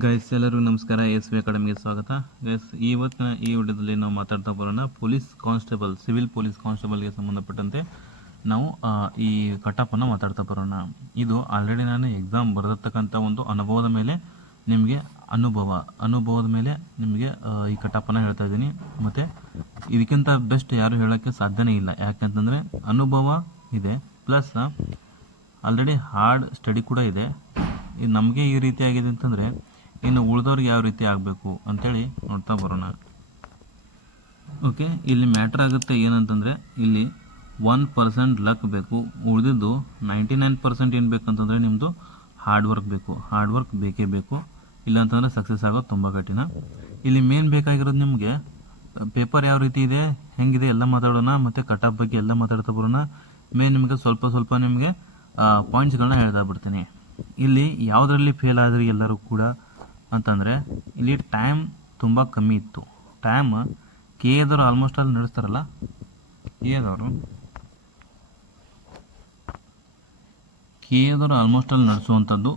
Guys ಎಲ್ಲರಿಗೂ ನಮಸ್ಕಾರ. SV ಅಕಾಡೆಮಿಗೆ ಸ್ವಾಗತ. ಗೈಸ್ ಇವತ್ತಿನ ಈ ವಿಡಿಯೋದಲ್ಲಿ ನಾವು ಮಾತಾಡ್ತಾ ಬರೋಣ ಪೊಲೀಸ್ ಕಾನ್ಸ್ಟೇಬಲ್, ಸಿವಿಲ್ ಪೊಲೀಸ್ ಕಾನ್ಸ್ಟೇಬಲ್ಗೆ ಸಂಬಂಧಪಟ್ಟಂತೆ ನಾವು ಈ ಕಟಪನ್ನು ಮಾತಾಡ್ತಾ ಬರೋಣ. ಇದು ಆಲ್ರೆಡಿ ನಾನು ಎಕ್ಸಾಮ್ ಬರೆದಿರ್ತಕ್ಕಂಥ ಒಂದು ಅನುಭವದ ಮೇಲೆ ನಿಮಗೆ ಅನುಭವದ ಮೇಲೆ ನಿಮಗೆ ಈ ಕಟಪನ್ನು ಹೇಳ್ತಾ ಇದ್ದೀನಿ. ಮತ್ತು ಇದಕ್ಕಿಂತ ಬೆಸ್ಟ್ ಯಾರು ಹೇಳೋಕ್ಕೆ ಸಾಧ್ಯನೇ ಇಲ್ಲ. ಯಾಕೆಂತಂದರೆ ಅನುಭವ ಇದೆ, ಪ್ಲಸ್ ಆಲ್ರೆಡಿ ಹಾರ್ಡ್ ಸ್ಟಡಿ ಕೂಡ ಇದೆ. ಇದು ನಮಗೆ ಈ ರೀತಿ ಆಗಿದೆ ಅಂತಂದರೆ ಇನ್ನು ಉಳಿದವ್ರಿಗೆ ಯಾವ ರೀತಿ ಆಗಬೇಕು ಅಂಥೇಳಿ ನೋಡ್ತಾ ಬರೋಣ. ಓಕೆ, ಇಲ್ಲಿ ಮ್ಯಾಟ್ರ್ ಆಗುತ್ತೆ ಏನಂತಂದರೆ ಇಲ್ಲಿ 1% ಲಕ್ ಬೇಕು, ಉಳಿದಿದ್ದು 99% ಏನು ಬೇಕಂತಂದರೆ ನಿಮ್ಮದು ಹಾರ್ಡ್ ವರ್ಕ್ ಬೇಕು. ಹಾರ್ಡ್ ವರ್ಕ್ ಬೇಕೇ ಬೇಕು, ಇಲ್ಲಾಂತಂದರೆ ಸಕ್ಸಸ್ ಆಗೋದು ತುಂಬ ಕಠಿಣ. ಇಲ್ಲಿ ಮೇನ್ ಬೇಕಾಗಿರೋದು ನಿಮಗೆ ಪೇಪರ್ ಯಾವ ರೀತಿ ಇದೆ, ಹೆಂಗಿದೆ ಎಲ್ಲ ಮಾತಾಡೋಣ, ಮತ್ತು ಕಟಾಪ್ ಬಗ್ಗೆ ಎಲ್ಲ ಮಾತಾಡ್ತಾ ಬರೋಣ. ಮೇನ್ ನಿಮಗೆ ಸ್ವಲ್ಪ ನಿಮಗೆ ಪಾಯಿಂಟ್ಸ್ಗಳನ್ನ ಹೇಳ್ತಾ ಬಿಡ್ತೀನಿ. ಇಲ್ಲಿ ಯಾವುದರಲ್ಲಿ ಫೇಲ್ ಆದ್ರಿ ಎಲ್ಲರೂ ಕೂಡ ಅಂತಂದರೆ ಇಲ್ಲಿ ಟೈಮ್ ತುಂಬ ಕಮ್ಮಿ ಇತ್ತು. ಟೈಮ್ ಕೆ ಎದವರು ಆಲ್ಮೋಸ್ಟ್ ಅಲ್ಲಿ ನಡೆಸ್ತಾರಲ್ಲ, ಕೆ ಎದವರು ಆಲ್ಮೋಸ್ಟ್ ಅಲ್ಲಿ ನಡೆಸುವಂಥದ್ದು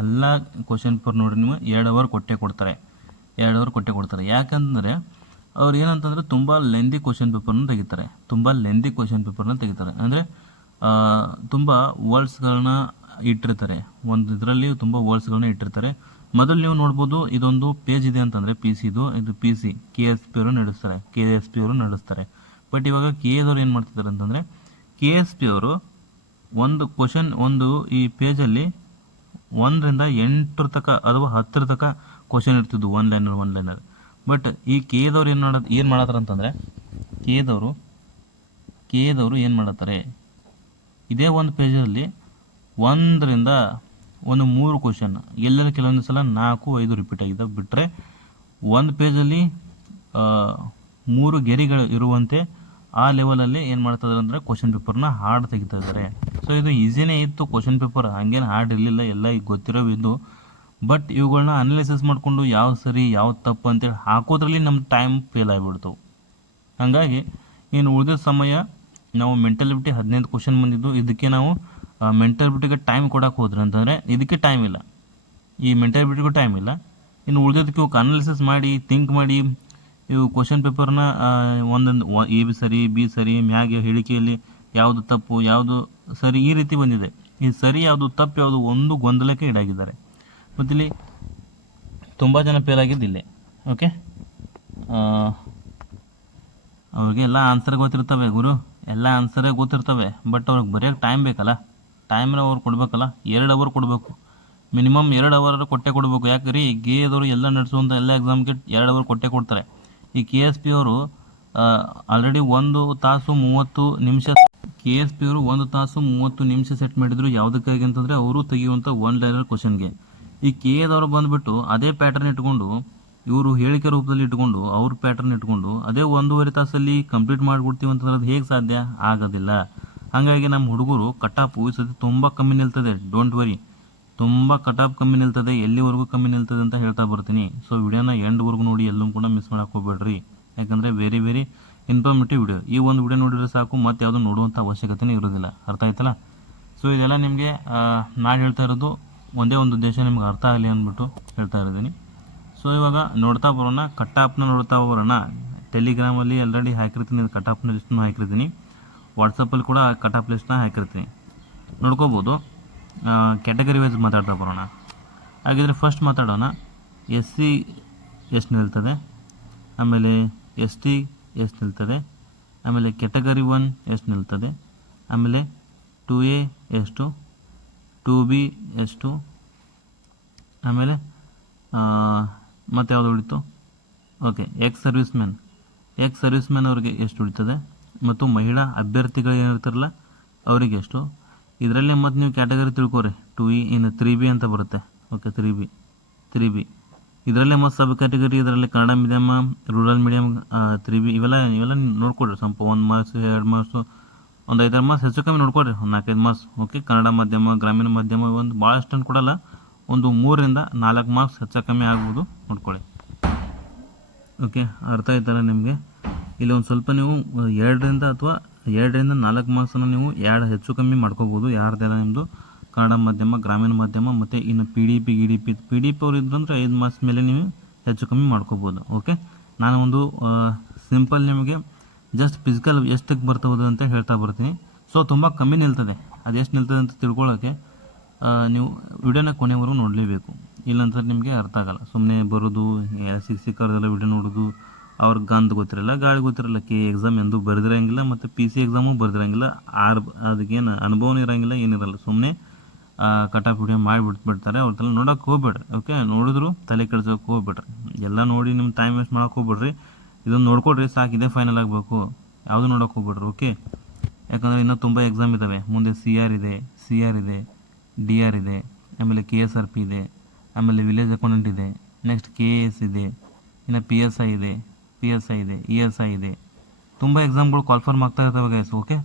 ಎಲ್ಲ ಕ್ವಶನ್ ಪೇಪರ್ ನೋಡಿ ನೀವು 2 ಅವರ್ ಕೊಟ್ಟೆ ಕೊಡ್ತಾರೆ. ಯಾಕಂದರೆ ಅವ್ರು ಏನಂತಂದರೆ ತುಂಬ ಲೆಂದಿ ಕ್ವಶನ್ ಪೇಪರ್ನ ತೆಗಿತಾರೆ. ಅಂದರೆ ತುಂಬ ವರ್ಡ್ಸ್ಗಳನ್ನ ಇಟ್ಟಿರ್ತಾರೆ. ಒಂದು ಇದರಲ್ಲಿ ತುಂಬ ವರ್ಡ್ಸ್ಗಳನ್ನ ಇಟ್ಟಿರ್ತಾರೆ. ಮೊದಲು ನೀವು ನೋಡ್ಬೋದು, ಇದೊಂದು ಪೇಜ್ ಇದೆ ಅಂತಂದರೆ ಇದು P C K S P ಅವರು ನಡೆಸ್ತಾರೆ. ಬಟ್ ಇವಾಗ ಕೆ ಎದವ್ರು ಏನು ಮಾಡ್ತಿದ್ದಾರೆ ಅಂತಂದರೆ ಕೆ ಎಸ್ ಪಿ ಅವರು ಒಂದು ಕ್ವಶನ್ ಈ ಪೇಜಲ್ಲಿ 1ರಿಂದ 8 ತನಕ ಅಥವಾ 10 ತನಕ ಕ್ವಶನ್ ಇರ್ತಿದ್ವು, ಒನ್ ಲೈನರ್. ಬಟ್ ಈ ಕೆ ಎದವ್ರು ಏನು ಮಾಡತ್ತಾರೆ ಅಂತಂದರೆ ಕೆ ಎದವರು ಏನು ಮಾಡತ್ತಾರೆ, ಇದೇ ಒಂದು ಪೇಜಲ್ಲಿ 1ರಿಂದ 3 ಕ್ವಶನ್, ಎಲ್ಲರ ಕೆಲವೊಂದು ಸಲ 4-5 ರಿಪೀಟ್ ಆಗಿದ್ದಾವೆ. ಬಿಟ್ಟರೆ ಒಂದು ಪೇಜಲ್ಲಿ 3 ಗೆರೆಗಳು ಇರುವಂತೆ ಆ ಲೆವೆಲಲ್ಲಿ ಏನು ಮಾಡ್ತಿದ್ದಾರೆ ಅಂದರೆ ಕ್ವಶನ್ ಪೇಪರ್ನ ಹಾರ್ಡ್ ತೆಗಿತಾ ಇದ್ದಾರೆ. ಸೊ ಇದು ಈಸಿನೇ ಇತ್ತು ಕ್ವಶನ್ ಪೇಪರ್, ಹಂಗೇನು ಹಾರ್ಡ್ ಇರಲಿಲ್ಲ, ಎಲ್ಲ ಈಗ ಗೊತ್ತಿರೋವಿದ್ದು. ಬಟ್ ಇವುಗಳನ್ನ ಅನಾಲಿಸಿಸ್ ಮಾಡಿಕೊಂಡು ಯಾವ ಸರಿ ಯಾವ ತಪ್ಪು ಅಂತೇಳಿ ಹಾಕೋದ್ರಲ್ಲಿ ನಮ್ಮ ಟೈಮ್ ಫೇಲ್ ಆಗಿಬಿಡ್ತವೆ. ಹಾಗಾಗಿ ಇನ್ನು ಉಳಿದ ಸಮಯ ನಾವು ಮೆಂಟಲಿಬಿಟಿ 15 ಕ್ವಶನ್ ಬಂದಿದ್ದು, ಇದಕ್ಕೆ ನಾವು ಮೆಂಟಲಿಬಿಟಿಗೆ ಟೈಮ್ ಕೊಡೋಕೆ ಹೋದ್ರೆ ಅಂತಂದರೆ ಇದಕ್ಕೆ ಟೈಮ್ ಇಲ್ಲ, ಈ ಮೆಂಟಲಿಬಿಟಿಗೂ ಟೈಮ್ ಇಲ್ಲ. ಇನ್ನು ಉಳಿದೋದಕ್ಕೆ ಇವಕ್ಕೆ ಅನಾಲಿಸಿಸ್ ಮಾಡಿ ಥಿಂಕ್ ಮಾಡಿ ಇವು ಕ್ವಶನ್ ಪೇಪರ್ನ ಒಂದೊಂದು ಎ ಬಿ ಸರಿ, ಬಿ ಸರಿ, ಮ್ಯಾಗೆ ಹೇಳಿಕೆಯಲ್ಲಿ ಯಾವುದು ತಪ್ಪು ಯಾವುದು ಸರಿ ಈ ರೀತಿ ಬಂದಿದೆ. ಈ ಸರಿ ಯಾವುದು ತಪ್ಪು ಯಾವುದು ಒಂದು ಗೊಂದಲಕ್ಕೆ ಈಡಾಗಿದ್ದಾರೆ. ಮತ್ತು ಇಲ್ಲಿ ತುಂಬ ಜನ ಫೇಲ್ ಆಗಿದ್ದಿಲ್ಲ. ಓಕೆ, ಅವ್ರಿಗೆಲ್ಲ ಆನ್ಸರ್ ಗೊತ್ತಿರ್ತವೆ ಗುರು, ಎಲ್ಲ ಆನ್ಸರೇ ಗೊತ್ತಿರ್ತವೆ. ಬಟ್ ಅವ್ರಿಗೆ ಬರೆಯೋಕ್ಕೆ ಟೈಮ್ ಬೇಕಲ್ಲ, ಟೈಮ್ನ ಅವ್ರು ಕೊಡಬೇಕಲ್ಲ. 2 ಅವರ್ ಕೊಡಬೇಕು, ಮಿನಿಮಮ್ 2 ಅವರ್ ಕೊಟ್ಟೆ ಕೊಡಬೇಕು. ಯಾಕೆ ರೀ, ಕೆ ಎದವರು ಎಲ್ಲ ನಡೆಸುವಂಥ ಎಲ್ಲ ಎಕ್ಸಾಮ್ಗೆ 2 ಅವರ್ ಕೊಟ್ಟೆ ಕೊಡ್ತಾರೆ. ಈ ಕೆ ಎಸ್ ಪಿ ಅವರು ಆಲ್ರೆಡಿ 1 ತಾಸು 30 ನಿಮಿಷ ಸೆಟ್ ಮಾಡಿದ್ರು. ಯಾವುದಕ್ಕಾಗಿ ಅಂತಂದರೆ ಅವರು ತೆಗೆಯುವಂಥ 1 ಲೈನರ್ ಕ್ವಶನ್ಗೆ. ಈ ಕೆ ಎದವರು ಬಂದುಬಿಟ್ಟು ಅದೇ ಪ್ಯಾಟರ್ನ್ ಇಟ್ಕೊಂಡು, ಇವರು ಹೇಳಿಕೆ ರೂಪದಲ್ಲಿ ಇಟ್ಕೊಂಡು, ಅವ್ರ ಪ್ಯಾಟರ್ನ್ ಇಟ್ಕೊಂಡು ಅದೇ 1.5 ತಾಸಲ್ಲಿ ಕಂಪ್ಲೀಟ್ ಮಾಡಿಬಿಡ್ತೀವಿ ಅಂತಂದ್ರೆ ಅದು ಹೇಗೆ ಸಾಧ್ಯ ಆಗೋದಿಲ್ಲ. ಹಾಗಾಗಿ ನಮ್ಮ ಹುಡುಗರು ಕಟಾಪ್ ಈ ಸತಿ ತುಂಬ ಕಮ್ಮಿ ನಿಲ್ತದೆ. ಡೋಂಟ್ ವರಿ, ತುಂಬ ಕಟಾಪ್ ಕಮ್ಮಿ ನಿಲ್ತದೆ, ಎಲ್ಲಿವರೆಗೂ ಕಮ್ಮಿ ನಿಲ್ತದೆ ಅಂತ ಹೇಳ್ತಾ ಬರ್ತೀನಿ. ಸೊ ವಿಡಿಯೋನ ಎಂಡ್ವರೆಗೂ ನೋಡಿ, ಎಲ್ಲೂ ಕೂಡ ಮಿಸ್ ಮಾಡೋಕೆ ಹೋಗ್ಬೇಡ್ರಿ. ಯಾಕಂದರೆ ವೆರಿ ವೆರಿ ಇನ್ಫಾರ್ಮೇಟಿವ್ ವಿಡಿಯೋ. ಈ ಒಂದು ವಿಡಿಯೋ ನೋಡಿದ್ರೆ ಸಾಕು, ಮತ್ತು ಯಾವುದೂ ನೋಡುವಂಥ ಅವಶ್ಯಕತೆನೇ ಇರೋದಿಲ್ಲ. ಅರ್ಥ ಆಯ್ತಲ್ಲ? ಸೊ ಇದೆಲ್ಲ ನಿಮಗೆ ನಾನು ಹೇಳ್ತಾ ಇರೋದು ಒಂದೇ ಒಂದು ಉದ್ದೇಶ, ನಿಮ್ಗೆ ಅರ್ಥ ಆಗಲಿ ಅಂದ್ಬಿಟ್ಟು ಹೇಳ್ತಾ ಇದ್ದೀನಿ. ಸೊ ಇವಾಗ ನೋಡ್ತಾ ಬರೋಣ. ಟೆಲಿಗ್ರಾಮಲ್ಲಿ ಆಲ್ರೆಡಿ ಹಾಕಿರ್ತೀನಿ, ಕಟಾಪ್ನ ಲಿಸ್ಟ್ನ ಹಾಕಿರ್ತೀನಿ. ವಾಟ್ಸಪ್ಪಲ್ಲಿ ಕೂಡ ಕಟಾಪ್ ಲಿಸ್ಟ್ನ ಹಾಕಿರ್ತೀನಿ, ನೋಡ್ಕೋಬೋದು. ಕ್ಯಾಟಗರಿ ವೈಸ್ ಮಾತಾಡ್ತಾ ಬರೋಣ. ಹಾಗಿದ್ರೆ ಫಸ್ಟ್ ಮಾತಾಡೋಣ. SC ಎಷ್ಟು ನಿಲ್ತದೆ, ಆಮೇಲೆ ST ಎಷ್ಟು ನಿಲ್ತದೆ, ಆಮೇಲೆ ಕ್ಯಾಟಗರಿ 1 ಎಷ್ಟು ನಿಲ್ತದೆ, ಆಮೇಲೆ 2A ಎಷ್ಟು, 2B ಎಷ್ಟು, ಆಮೇಲೆ ಮತ್ತು ಯಾವುದು ಉಳಿತು, ಓಕೆ, ಎಕ್ಸ್ ಸರ್ವಿಸ್ಮ್ಯಾನ್ ಅವ್ರಿಗೆ ಎಷ್ಟು ಉಳಿತದೆ, ಮತ್ತು ಮಹಿಳಾ ಅಭ್ಯರ್ಥಿಗಳು ಏನಿರ್ತಾರಲ್ಲ ಅವರಿಗೆ ಎಷ್ಟು. ಇದರಲ್ಲೇ ಮತ್ತು ನೀವು ಕ್ಯಾಟಗರಿ ತಿಳ್ಕೊರಿ. 2E ಇನ್ನು 3B ಅಂತ ಬರುತ್ತೆ. ಓಕೆ, 3B ಇದರಲ್ಲೇ ಮತ್ತು ಸಬ್ ಕ್ಯಾಟಗರಿ, ಇದರಲ್ಲಿ Kannada medium, rural medium, 3B ಇವೆಲ್ಲ ನೋಡ್ಕೊಡ್ರಿ. ಸ್ವಲ್ಪ 1 ಮಾರ್ಕ್ಸ್ 2 ಮಾರ್ಕ್ಸು ಒಂದು 5-6 ಮಾರ್ಕ್ಸ್ ಹೆಚ್ಚು ಕಮ್ಮಿ ನೋಡ್ಕೊಡ್ರಿ, ಒಂದು 4-5 ಮಾರ್ಕ್ಸ್. ಓಕೆ, ಕನ್ನಡ ಮಾಧ್ಯಮ, ಗ್ರಾಮೀಣ ಮಾಧ್ಯಮ ಒಂದು ಭಾಳಷ್ಟನ್ನು ಕೊಡಲ್ಲ, ಒಂದು 3ರಿಂದ 4 ಮಾರ್ಕ್ಸ್ ಹೆಚ್ಚು ಕಮ್ಮಿ ಆಗ್ಬೋದು, ನೋಡ್ಕೊಳ್ಳಿ. ಓಕೆ, ಅರ್ಥ ಆಯ್ತಲ್ಲ ನಿಮಗೆ? ಇಲ್ಲಿ ಒಂದು ಸ್ವಲ್ಪ ನೀವು 2ರಿಂದ 4 ಮಾರ್ಕ್ಸನ್ನು ನೀವು ಹೆಚ್ಚು ಕಮ್ಮಿ ಮಾಡ್ಕೋಬೋದು. ಯಾರ್ದೆಲ್ಲ ನಿಮ್ಮದು ಕನ್ನಡ ಮಾಧ್ಯಮ, ಗ್ರಾಮೀಣ ಮಾಧ್ಯಮ ಮತ್ತು ಇನ್ನು ಪಿ ಡಿ ಪಿ ಅವ್ರು ಇದ್ರಂದ್ರೆ 5 ಮಾರ್ಕ್ಸ್ ಮೇಲೆ ನೀವು ಹೆಚ್ಚು ಕಮ್ಮಿ ಮಾಡ್ಕೋಬೋದು. ಓಕೆ, ನಾನು ಒಂದು ಸಿಂಪಲ್ ನಿಮಗೆ ಜಸ್ಟ್ ಫಿಸಿಕಲ್ ಎಷ್ಟಕ್ಕೆ ಬರ್ತದೆ ಅಂತ ಹೇಳ್ತಾ ಬರ್ತೀನಿ. ಸೊ ತುಂಬ ಕಮ್ಮಿ ನಿಲ್ತದೆ, ಅದು ಎಷ್ಟು ನಿಲ್ತದೆ ಅಂತ ತಿಳ್ಕೊಳ್ಳೋಕ್ಕೆ ನೀವು ವಿಡಿಯೋನ ಕೊನೆವರೆಗೂ ನೋಡಲೇಬೇಕು, ಇಲ್ಲಾಂದ್ರೆ ನಿಮಗೆ ಅರ್ಥ ಆಗಲ್ಲ. ಸುಮ್ಮನೆ ಬರೋದು ಸಿಕ್ಕವ್ರದೆಲ್ಲ ವಿಡಿಯೋ ನೋಡೋದು, ಅವ್ರಿಗೆ ಗಂಧ ಗೊತ್ತಿರಲ್ಲ, ಗಾಳಿ ಗೊತ್ತಿರಲ್ಲ, ಎಕ್ಸಾಮ್ ಎಂದೂ ಬರೆದಿರಂಗಿಲ್ಲ ಮತ್ತು PC ಎಕ್ಸಾಮು ಬರೆದಿರಂಗಿಲ್ಲ, ಅದಕ್ಕೇನು ಅನುಭವನೂ ಇರೋಂಗಿಲ್ಲ, ಏನಿರಲ್ಲ. ಸುಮ್ಮನೆ ಕಟಾಫ್ ವಿಡಿಯೋ ಮಾಡಿಬಿಟ್ಬಿಡ್ತಾರೆ. ಅವ್ರ ನೋಡೋಕೆ ಹೋಗ್ಬೇಡ್ರಿ. ಓಕೆ, ನೋಡಿದ್ರು ತಲೆ ಕೆಡ್ಸೋಕೆ ಹೋಗ್ಬೇಡ್ರಿ. ಎಲ್ಲ ನೋಡಿ ನಿಮ್ಮ ಟೈಮ್ ವೇಸ್ಟ್ ಮಾಡೋಕೆ ಹೋಗ್ಬೇಡ್ರಿ. ಇದನ್ನು ನೋಡ್ಕೊಡ್ರಿ ಸಾಕು, ಇದೇ ಫೈನಲ್ ಆಗಬೇಕು, ಯಾವುದು ನೋಡೋಕೆ ಹೋಗ್ಬೇಡ್ರಿ. ಓಕೆ, ಯಾಕಂದರೆ ಇನ್ನೂ ತುಂಬ ಎಕ್ಸಾಮ್ ಇದ್ದಾವೆ ಮುಂದೆ. CR ಇದೆ, DR ಇದೆ, ಆಮೇಲೆ KSRP ಇದೆ, ಆಮೇಲೆ ವಿಲೇಜ್ ಅಕೌಂಟೆಂಟ್ ಇದೆ, ನೆಕ್ಸ್ಟ್ KAS ಇದೆ, ಇನ್ನು PSI ಇದೆ, ESI ಇದೆ. ತುಂಬ ಎಕ್ಸಾಮ್ಗಳು ಕಾಲ್ಫರ್ಮ್ ಆಗ್ತಾ ಇರ್ತವೆ ಗೈಸ್. ಓಕೆ,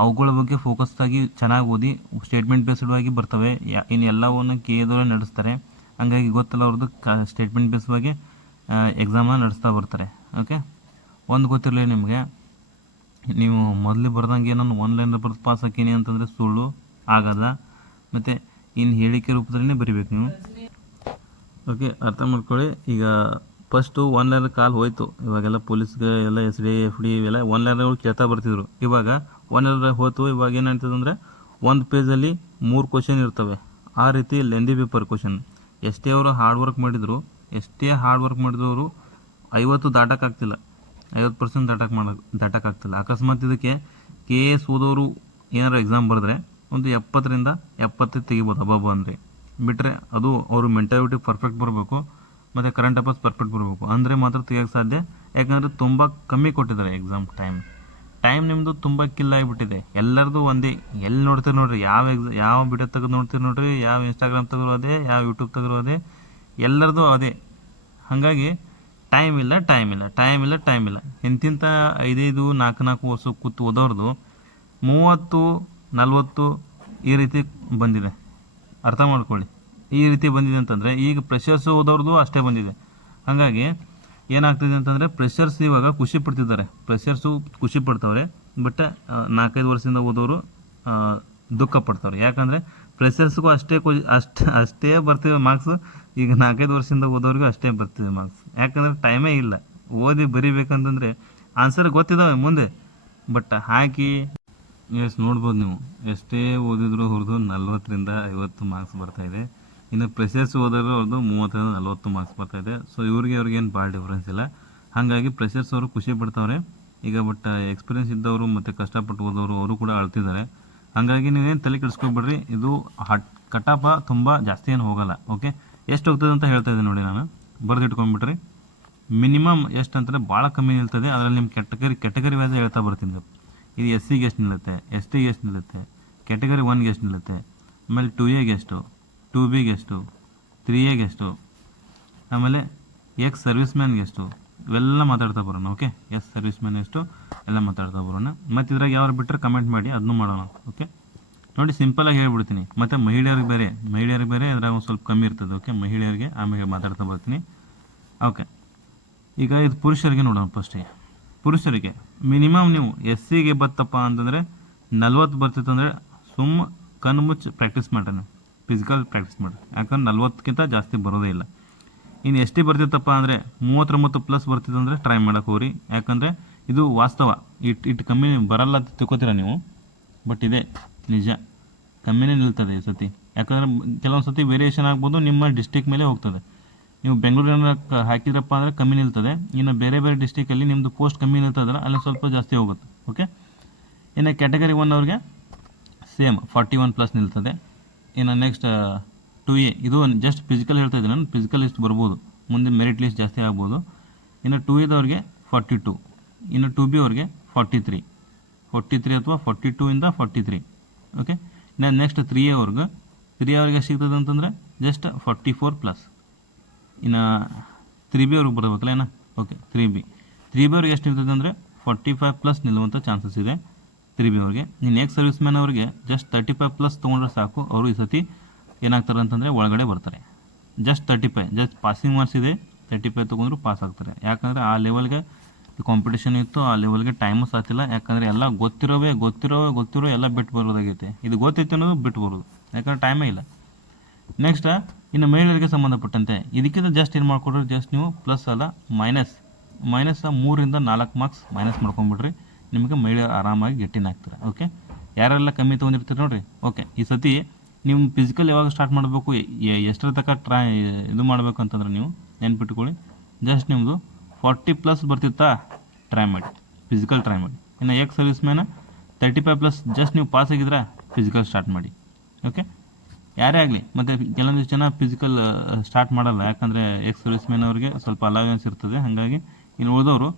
ಅವುಗಳ ಬಗ್ಗೆ ಫೋಕಸ್ ಆಗಿ ಚೆನ್ನಾಗಿ ಓದಿ, ಸ್ಟೇಟ್ಮೆಂಟ್ ಬೇಸ್ಡ್ ಆಗಿ ಬರ್ತವೆ. ಇನ್ನು ಎಲ್ಲವನ್ನು KAದವರೇ ನಡೆಸ್ತಾರೆ, ಹಂಗಾಗಿ ಗೊತ್ತಲ್ಲ ಅವ್ರದ್ದು ಸ್ಟೇಟ್ಮೆಂಟ್ ಬೇಸ್ಡ್ ಆಗಿ ಎಕ್ಸಾಮನ್ನ ನಡೆಸ್ತಾ ಬರ್ತಾರೆ. ಓಕೆ, ಒಂದು ಗೊತ್ತಿರಲಿ ನಿಮಗೆ, ನೀವು ಮೊದಲು ಬರ್ದಂಗೆ ನಾನು ಆನ್ಲೈನಲ್ಲಿ ಬರೆದು ಪಾಸ್ ಹಾಕೀನಿ ಅಂತಂದರೆ ಸುಳ್ಳು ಆಗಲ್ಲ. ಮತ್ತು ಇನ್ನು ಹೇಳಿಕೆ ರೂಪದಲ್ಲೇ ಬರಿಬೇಕು ನೀವು. ಓಕೆ, ಅರ್ಥ ಮಾಡ್ಕೊಳ್ಳಿ. ಈಗ ಫಸ್ಟು ಆನ್ಲೈನಲ್ಲಿ ಕಾಲ್ ಹೋಯಿತು, ಇವಾಗೆಲ್ಲ ಪೊಲೀಸ್ಗೆ ಎಲ್ಲ SD FD ಇವೆಲ್ಲ ಆನ್ಲೈನ್ಗಳು ಕೇಳ್ತಾ ಬರ್ತಿದ್ರು. ಇವಾಗ ಆನ್ಲೈನ್ ಹೋಯ್ತು. ಇವಾಗ ಏನಾಗ್ತದೆ ಒಂದು ಪೇಜಲ್ಲಿ 3 ಕ್ವಶನ್ ಇರ್ತವೆ. ಆ ರೀತಿ ಲೆಂದಿ ಪೇಪರ್ ಕ್ವಶನ್. ಎಷ್ಟೇ ಅವರು ಹಾರ್ಡ್ ವರ್ಕ್ ಮಾಡಿದ್ರು ಅವರು 50 ದಾಟಕ್ಕಾಗ್ತಿಲ್ಲ, 50% ದಾಟಕ್ಕಾಗ್ತಿಲ್ಲ. ಅಕಸ್ಮಾತ್ ಇದಕ್ಕೆ KS ಓದೋರು ಏನಾರು ಎಕ್ಸಾಮ್ ಬರೆದ್ರೆ ಒಂದು 70ರಿಂದ 75 ತೆಗಿಬೋದು ಹಬ್ಬ ಅಂದರೆ. ಬಿಟ್ಟರೆ ಅದು ಅವರು ಮೆಂಟಾಲಿಟಿ ಪರ್ಫೆಕ್ಟ್ ಬರಬೇಕು ಮತ್ತು ಕರೆಂಟ್ ಅಫೇರ್ಸ್ ಪರ್ಫೆಕ್ಟ್ ಬರಬೇಕು, ಅಂದರೆ ಮಾತ್ರ ತೆಗಿಯೋಕ್ಕೆ ಸಾಧ್ಯ. ಯಾಕಂದರೆ ತುಂಬ ಕಮ್ಮಿ ಕೊಟ್ಟಿದ್ದಾರೆ ಎಕ್ಸಾಮ್ ಟೈಮ್ ನಿಮ್ಮದು ತುಂಬ ಕಿಲ್ ಆಗಿಬಿಟ್ಟಿದೆ. ಎಲ್ಲರದು ಒಂದೇ, ಎಲ್ಲಿ ನೋಡ್ತೀರಿ ನೋಡಿರಿ, ಯಾವ ವಿಡಿಯೋ ತೆಗೆದು ನೋಡ್ತೀರಿ ನೋಡಿರಿ, ಯಾವ ಇನ್ಸ್ಟಾಗ್ರಾಮ್ ತೆಗೆದು ಅದೇ, ಯಾವ ಯೂಟ್ಯೂಬ್ ತೆಗೆದು ಅದೇ, ಎಲ್ಲರದು ಅದೇ. ಹಾಗಾಗಿ ಟೈಮ್ ಇಲ್ಲ. ಇಂತಿಂಥ 5 4 ವರ್ಷ ಕೂತು ಓದೋರ್ದು 30 40 ಈ ರೀತಿ ಬಂದಿದೆ. ಅರ್ಥ ಮಾಡ್ಕೊಳ್ಳಿ, ಈ ರೀತಿ ಬಂದಿದೆ ಅಂತಂದರೆ ಈಗ ಫ್ರೆಷರ್ಸು ಓದೋರ್ದು ಅಷ್ಟೇ ಬಂದಿದೆ. ಹಾಗಾಗಿ ಏನಾಗ್ತಿದೆ ಅಂತಂದರೆ ಫ್ರೆಷರ್ಸ್ ಇವಾಗ ಖುಷಿ ಪಡ್ತವ್ರೆ. ಬಟ್ 4-5 ವರ್ಷದಿಂದ ಓದೋರು ದುಃಖ ಪಡ್ತವ್ರೆ. ಯಾಕಂದರೆ ಫ್ರೆಷರ್ಸ್ಗೂ ಅಷ್ಟೇ ಬರ್ತಿವೆ ಮಾರ್ಕ್ಸು. ಈಗ 4-5 ವರ್ಷದಿಂದ ಓದೋರಿಗೂ ಅಷ್ಟೇ ಬರ್ತಿದೆ ಮಾರ್ಕ್ಸ್. ಯಾಕಂದರೆ ಟೈಮೇ ಇಲ್ಲ. ಓದಿ ಬರಿಬೇಕಂತಂದರೆ ಆನ್ಸರ್ ಗೊತ್ತಿದ್ದಾವೆ ಮುಂದೆ, ಬಟ್ ಹಾಕಿ ನೋಡ್ಬೋದು ನೀವು. ಎಷ್ಟೇ ಓದಿದ್ರು ಅವ್ರದ್ದು 40ರಿಂದ 50 ಮಾರ್ಕ್ಸ್ ಬರ್ತಾಯಿದೆ. ಇನ್ನು ಫ್ರೆಷರ್ಸ್ ಓದೋರು ಅವ್ರದ್ದು 30ರಿಂದ 40 ಮಾರ್ಕ್ಸ್ ಬರ್ತಾಯಿದೆ. ಸೊ ಅವ್ರಿಗೇನು ಭಾಳ ಡಿಫ್ರೆನ್ಸ್ ಇಲ್ಲ. ಹಾಗಾಗಿ ಫ್ರೆಷರ್ಸ್ ಅವರು ಖುಷಿ ಪಡ್ತವ್ರೆ ಈಗ. ಬಟ್ ಎಕ್ಸ್ಪೀರಿಯನ್ಸ್ ಇದ್ದವರು ಮತ್ತು ಕಷ್ಟಪಟ್ಟು ಓದೋರು ಅವರು ಕೂಡ ಅಳ್ತಿದ್ದಾರೆ. ಹಾಗಾಗಿ ನೀವೇನು ತಲೆ ಕೆಡಿಸ್ಕೊಬೇಡ್ರಿ. ಇದು ಕಟಾಪ ತುಂಬ ಜಾಸ್ತಿ ಏನು ಹೋಗಲ್ಲ. ಓಕೆ, ಎಷ್ಟು ಹೋಗ್ತದೆ ಅಂತ ಹೇಳ್ತಾ ಇದ್ದೀನಿ ನೋಡಿ, ನಾನು ಬರೆದಿಟ್ಕೊಂಡ್ಬಿಟ್ರಿ. ಮಿನಿಮಮ್ ಎಷ್ಟು ಅಂತಾರೆ ಭಾಳ ಕಮ್ಮಿ ನಿಲ್ತದೆ. ಅದರಲ್ಲಿ ನಿಮ್ಮ ಕೆಟಗರಿ ವೈಸ್ ಹೇಳ್ತಾ ಬರ್ತೀನಿ. ಇದು SCಗೆ ಎಷ್ಟು ನಿಲ್ಲುತ್ತೆ, STಗೆ ಎಷ್ಟು ನಿಲ್ಲುತ್ತೆ, ಕ್ಯಾಟಗರಿ 1ಗೆ ಎಷ್ಟು ನಿಲ್ಲುತ್ತೆ, ಆಮೇಲೆ 2Aಗೆ ಎಷ್ಟು, 2Bಗೆ ಎಷ್ಟು, 3Aಗೆ ಎಷ್ಟು, ಆಮೇಲೆ ಸರ್ವಿಸ್ ಮ್ಯಾನ್ಗೆ ಎಷ್ಟು, ಇವೆಲ್ಲ ಮಾತಾಡ್ತಾ ಬರೋಣ. ಓಕೆ, ಸರ್ವಿಸ್ ಮ್ಯಾನ್ ಎಷ್ಟು ಎಲ್ಲ ಮಾತಾಡ್ತಾ ಬರೋಣ. ಮತ್ತು ಇದ್ರಾಗ ಯಾರು ಬಿಟ್ಟರೆ ಕಮೆಂಟ್ ಮಾಡಿ, ಅದನ್ನು ಮಾಡೋಣ. ಓಕೆ ನೋಡಿ, ಸಿಂಪಲಾಗಿ ಹೇಳ್ಬಿಡ್ತೀನಿ. ಮತ್ತು ಮಹಿಳೆಯರಿಗೆ ಬೇರೆ ಇದ್ರಾಗ ಒಂದು ಸ್ವಲ್ಪ ಕಮ್ಮಿ ಇರ್ತದೆ. ಓಕೆ, ಮಹಿಳೆಯರಿಗೆ ಆಮೇಲೆ ಮಾತಾಡ್ತಾ ಬರ್ತೀನಿ. ಓಕೆ, ಈಗ ಇದು ಪುರುಷರಿಗೆ ನೋಡೋಣ. ಫಸ್ಟಿಗೆ ಪುರುಷರಿಗೆ ಮಿನಿಮಮ್ ನೀವು SCಗೆ ಬತ್ತಪ್ಪ ಅಂತಂದರೆ 40 ಬರ್ತಿತ್ತು ಅಂದರೆ ಕಣ್ಣು ಮುಚ್ಚಿ ಪ್ರಾಕ್ಟೀಸ್ ಮಾಡ್ರಿ, ನೀವು ಫಿಸಿಕಲ್ ಪ್ರಾಕ್ಟೀಸ್ ಮಾಡಿರಿ. ಯಾಕಂದ್ರೆ 40ಕ್ಕಿಂತ ಜಾಸ್ತಿ ಬರೋದೇ ಇಲ್ಲ. ಇನ್ನು ST ಬರ್ತಿತ್ತಪ್ಪ ಅಂದರೆ 30+ ಬರ್ತಿತ್ತು ಅಂದರೆ ಟ್ರೈ ಮಾಡೋಕೆ ಹೋಗ್ರಿ. ಯಾಕಂದರೆ ಇದು ವಾಸ್ತವ. ಇಟ್ಟು ಕಮ್ಮಿ ಬರಲ್ಲ ಅಂತ ತಿಳ್ಕೊತೀರ ನೀವು, ಬಟ್ ಇದೆ ನಿಜ, ಕಮ್ಮಿನೇ ನಿಲ್ತದೆ ಈ ಸತಿ. ಯಾಕಂದರೆ ಕೆಲವೊಂದು ಸತಿ ವೇರಿಯೇಷನ್ ಆಗ್ಬೋದು, ನಿಮ್ಮ ಡಿಸ್ಟಿಕ್ ಮೇಲೆ ಹೋಗ್ತದೆ. ನೀವು ಬೆಂಗಳೂರಿನ ಹಾಕಿದ್ರಪ್ಪ ಅಂದರೆ ಕಮ್ಮಿ ನಿಲ್ತದೆ. ಇನ್ನು ಬೇರೆ ಡಿಸ್ಟಿಕಲ್ಲಿ ನಿಮ್ಮದು ಪೋಸ್ಟ್ ಕಮ್ಮಿ ನಿಲ್ತದ್ರೆ ಅಲ್ಲಿ ಸ್ವಲ್ಪ ಜಾಸ್ತಿ ಹೋಗುತ್ತೆ. ಓಕೆ, ಇನ್ನು ಕ್ಯಾಟಗರಿ 1 ಅವ್ರಿಗೆ ಸೇಮ್ 41+ ನಿಲ್ತದೆ. ಇನ್ನು ನೆಕ್ಸ್ಟ್ 2A, ಇದು ಜಸ್ಟ್ ಫಿಸಿಕಲ್ ಹೇಳ್ತಾ ಇದ್ದೀನಿ ನಾನು. ಫಿಸಿಕಲ್ ಲಿಸ್ಟ್ ಬರ್ಬೋದು, ಮುಂದೆ ಮೆರಿಟ್ ಲಿಸ್ಟ್ ಜಾಸ್ತಿ ಆಗ್ಬೋದು. ಇನ್ನು 2Aದವ್ರಿಗೆ 42, ಇನ್ನು 2B ಅವ್ರಿಗೆ 43 ಅಥವಾ 42ಇಂದ 43. ಓಕೆ, ಇನ್ನು ನೆಕ್ಸ್ಟ್ 3A ಅವ್ರಿಗೆ ಎಷ್ಟು ಸಿಗ್ತದೆ ಅಂತಂದರೆ ಜಸ್ಟ್ 44+. ಇನ್ನು 3B ಅವ್ರಿಗೆ ಬರಬೇಕಲ್ಲ ಏನ. ಓಕೆ, 3B ಅವ್ರಿಗೆ ಎಷ್ಟು ಇರ್ತದೆ ಅಂದರೆ 45+ ನಿಲ್ಲುವಂಥ ಚಾನ್ಸಸ್ ಇದೆ 3B ಅವ್ರಿಗೆ. ಇನ್ನು ಸರ್ವಿಸ್ ಮ್ಯಾನ್ ಅವ್ರಿಗೆ ಜಸ್ಟ್ 35+ ತೊಗೊಂಡ್ರೆ ಸಾಕು. ಅವರು ಈ ಸತಿ ಏನಾಗ್ತಾರೆ ಅಂತಂದರೆ ಒಳಗಡೆ ಬರ್ತಾರೆ. ಜಸ್ಟ್ 35 ಪಾಸಿಂಗ್ ಮಾರ್ಕ್ಸ್ ಇದೆ, 35 ತೊಗೊಂಡ್ರು ಪಾಸ್ ಆಗ್ತಾರೆ. ಯಾಕಂದರೆ ಆ ಲೆವೆಲ್ಗೆ ಈ ಕಾಂಪಿಟೇಷನ್ ಇತ್ತು ಆ ಲೆವೆಲ್ಗೆ ಟೈಮು ಸಾತಿಲ್ಲ, ಯಾಕಂದರೆ ಎಲ್ಲ ಗೊತ್ತಿರೋ ಎಲ್ಲ ಬಿಟ್ಟು ಬರೋದಾಗೈತೆ. ಇದು ಗೊತ್ತಿತ್ತು ಅನ್ನೋದು ಬಿಟ್ಟು ಬರೋದು, ಯಾಕಂದ್ರೆ ಟೈಮೇ ಇಲ್ಲ. ನೆಕ್ಸ್ಟ್ ಇನ್ನು ಮಹಿಳೆಯರಿಗೆ ಸಂಬಂಧಪಟ್ಟಂತೆ ಇದಕ್ಕಿಂತ ಜಸ್ಟ್ ಏನು ಮಾಡ್ಕೊಡ್ರಿ, ಜಸ್ಟ್ ನೀವು ಪ್ಲಸ್ ಅಲ್ಲ ಮೈನಸ್ 3ರಿಂದ 4 ಮಾರ್ಕ್ಸ್ ಮೈನಸ್ ಮಾಡ್ಕೊಂಬಿಡ್ರಿ, ನಿಮಗೆ ಮಹಿಳೆಯರು ಆರಾಮಾಗಿ ಗೆಟ್ಟಿನ ಆಗ್ತಾರೆ. ಓಕೆ, ಯಾರೆಲ್ಲ ಕಮ್ಮಿ ತೊಗೊಂಡಿರ್ತೀರಿ ನೋಡಿರಿ. ಓಕೆ, ಈ ಸತಿ ನೀವು ಫಿಸಿಕಲ್ ಯಾವಾಗ ಸ್ಟಾರ್ಟ್ ಮಾಡಬೇಕು, ಎಷ್ಟರ ತನಕ ಇದು ಮಾಡಬೇಕು ಅಂತಂದ್ರೆ ನೀವು ನೆನ್ಪಿಟ್ಕೊಳ್ಳಿ, ಜಸ್ಟ್ ನಿಮ್ಮದು 40+ ಬರ್ತಿತ್ತಾ ಟ್ರೈ ಮಾಡಿ, ಫಿಸಿಕಲ್ ಟ್ರೈ ಮಾಡಿ. ಇನ್ನು ಎಕ್ಸ್ ಸರ್ವಿಸ್ ಮ್ಯಾನ 35+ ಜಸ್ಟ್ ನೀವು ಪಾಸ್ ಆಗಿದ್ರೆ ಫಿಸಿಕಲ್ ಸ್ಟಾರ್ಟ್ ಮಾಡಿ. ಓಕೆ, ಯಾರೇ ಆಗಲಿ. ಮತ್ತು ಕೆಲವೊಂದಿಷ್ಟು ಜನ ಫಿಸಿಕಲ್ ಸ್ಟಾರ್ಟ್ ಮಾಡಲ್ಲ, ಯಾಕಂದರೆ ಎಕ್ಸ್ ಸರ್ವಿಸ್ ಮ್ಯಾನ್ ಅವರಿಗೆ ಸ್ವಲ್ಪ ಅಲವೆನ್ಸ್ ಇರ್ತದೆ. ಹಾಗಾಗಿ ಇನ್ನು ಉಳಿದವರು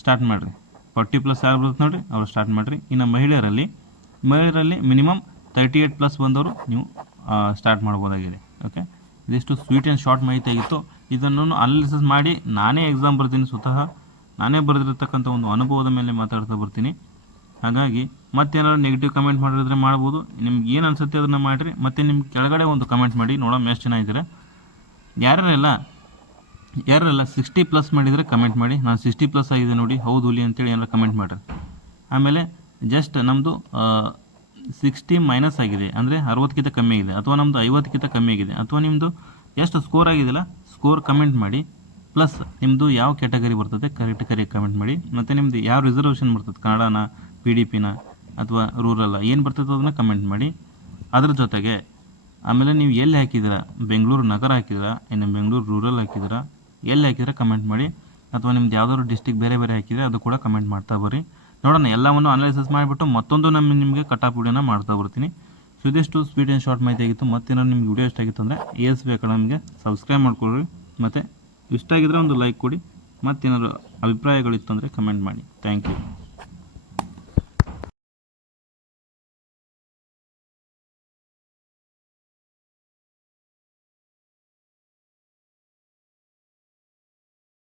ಸ್ಟಾರ್ಟ್ ಮಾಡಿರಿ, 40+ ಯಾರು ಬರುತ್ತೆ ನೋಡಿರಿ ಅವ್ರು ಸ್ಟಾರ್ಟ್ ಮಾಡಿರಿ. ಇನ್ನು ಮಹಿಳೆಯರಲ್ಲಿ ಮಿನಿಮಮ್ 38+ ಬಂದವರು ನೀವು ಸ್ಟಾರ್ಟ್ ಮಾಡ್ಬೋದಾಗಿದೆ. ಓಕೆ, ಇದಿಷ್ಟು ಸ್ವೀಟ್ ಆ್ಯಂಡ್ ಶಾರ್ಟ್ ಮಾಹಿತಿ ಆಗಿತ್ತು. ಇದನ್ನು ಅನಾಲಿಸಿಸ್ ಮಾಡಿ ನಾನೇ ಎಕ್ಸಾಮ್ ಬರ್ತೀನಿ, ಸ್ವತಃ ನಾನೇ ಬರೆದಿರ್ತಕ್ಕಂಥ ಒಂದು ಅನುಭವದ ಮೇಲೆ ಮಾತಾಡ್ತಾ ಬರ್ತೀನಿ. ಹಾಗಾಗಿ ಮತ್ತೇನಾದ್ರು ನೆಗೆಟಿವ್ ಕಮೆಂಟ್ ಮಾಡಿದ್ರೆ ಮಾಡ್ಬೋದು, ನಿಮ್ಗೆ ಏನು ಅನಿಸುತ್ತೆ ಅದನ್ನು ಮಾಡಿರಿ. ಮತ್ತು ನಿಮ್ಗೆ ಕೆಳಗಡೆ ಒಂದು ಕಮೆಂಟ್ ಮಾಡಿ ನೋಡೋಣ ಎಷ್ಟು ಜನ ಇದ್ದೀರಾ. ಯಾರೆಲ್ಲ 60+ ಮಾಡಿದರೆ ಕಮೆಂಟ್ ಮಾಡಿ, ನಾನು 60+ ಆಗಿದೆ ನೋಡಿ ಹೌದು ಹುಲಿ ಅಂತೇಳಿ ಏನಾರು ಕಮೆಂಟ್ ಮಾಡಿರಿ. ಆಮೇಲೆ ಜಸ್ಟ್ ನಮ್ಮದು 60 ಮೈನಸ್ ಆಗಿದೆ ಅಂದರೆ 60ಕ್ಕಿಂತ ಕಮ್ಮಿ ಆಗಿದೆ, ಅಥವಾ ನಮ್ಮದು 50ಕ್ಕಿಂತ ಕಮ್ಮಿ ಆಗಿದೆ, ಅಥವಾ ನಿಮ್ಮದು ಎಷ್ಟು ಸ್ಕೋರ್ ಆಗಿದೆಯಲ್ಲ ಸ್ಕೋರ್ ಕಮೆಂಟ್ ಮಾಡಿ. ಪ್ಲಸ್ ನಿಮ್ಮದು ಯಾವ ಕ್ಯಾಟಗರಿ ಬರ್ತದೆ ಕರೆಕ್ಟ್ ಕಮೆಂಟ್ ಮಾಡಿ. ಮತ್ತು ನಿಮ್ಮದು ಯಾವ ರಿಸರ್ವೇಷನ್ ಬರ್ತದೆ, ಕನ್ನಡನ, PDPನ ಅಥವಾ ರೂರಲ್ಲ, ಏನು ಬರ್ತದೆ ಅದನ್ನು ಕಮೆಂಟ್ ಮಾಡಿ. ಅದ್ರ ಜೊತೆಗೆ ಆಮೇಲೆ ನೀವು ಎಲ್ಲಿ ಹಾಕಿದ್ದೀರಾ, ಬೆಂಗಳೂರು ನಗರ ಹಾಕಿದ್ದೀರಾ, ಇನ್ನು ಬೆಂಗಳೂರು ರೂರಲ್ ಹಾಕಿದ್ದೀರಾ, ಎಲ್ಲಿ ಹಾಕಿದ್ರೆ ಕಮೆಂಟ್ ಮಾಡಿ. ಅಥವಾ ನಿಮ್ದು ಯಾವುದಾದ್ರು ಡಿಸ್ಟಿಕ್ ಬೇರೆ ಹಾಕಿದರೆ ಅದು ಕೂಡ ಕಮೆಂಟ್ ಮಾಡ್ತಾ ಬರ್ರಿ. ನೋಡೋಣ, ಎಲ್ಲವನ್ನು ಅನಾಲಿಸಿಸ್ ಮಾಡಿಬಿಟ್ಟು ಮತ್ತೊಂದು ನಿಮಗೆ ಕಟಾಪ್ ವಿಡಿಯೋನ ಮಾಡ್ತಾ ಬರ್ತೀನಿ. ಸೊ ಇದಿಷ್ಟು ಸ್ವೀಟ್ ಆ್ಯಂಡ್ ಶಾರ್ಟ್ ಮಾಹಿತಿ ಆಗಿತ್ತು. ಮತ್ತೇನಾದ್ರು ನಿಮ್ಗೆ ವಿಡಿಯೋ ಇಷ್ಟ ಆಗಿತ್ತು ಅಂದರೆ ASV ಅಕಾಡೆಮಿಗೆ ಸಬ್ಸ್ಕ್ರೈಬ್ ಮಾಡ್ಕೊಳ್ರಿ. ಮತ್ತು ಇಷ್ಟ ಆಗಿದ್ರೆ ಒಂದು ಲೈಕ್ ಕೊಡಿ. ಮತ್ತೇನಾದ್ರು ಅಭಿಪ್ರಾಯಗಳಿತ್ತು ಅಂದರೆ ಕಮೆಂಟ್ ಮಾಡಿ. Thank you.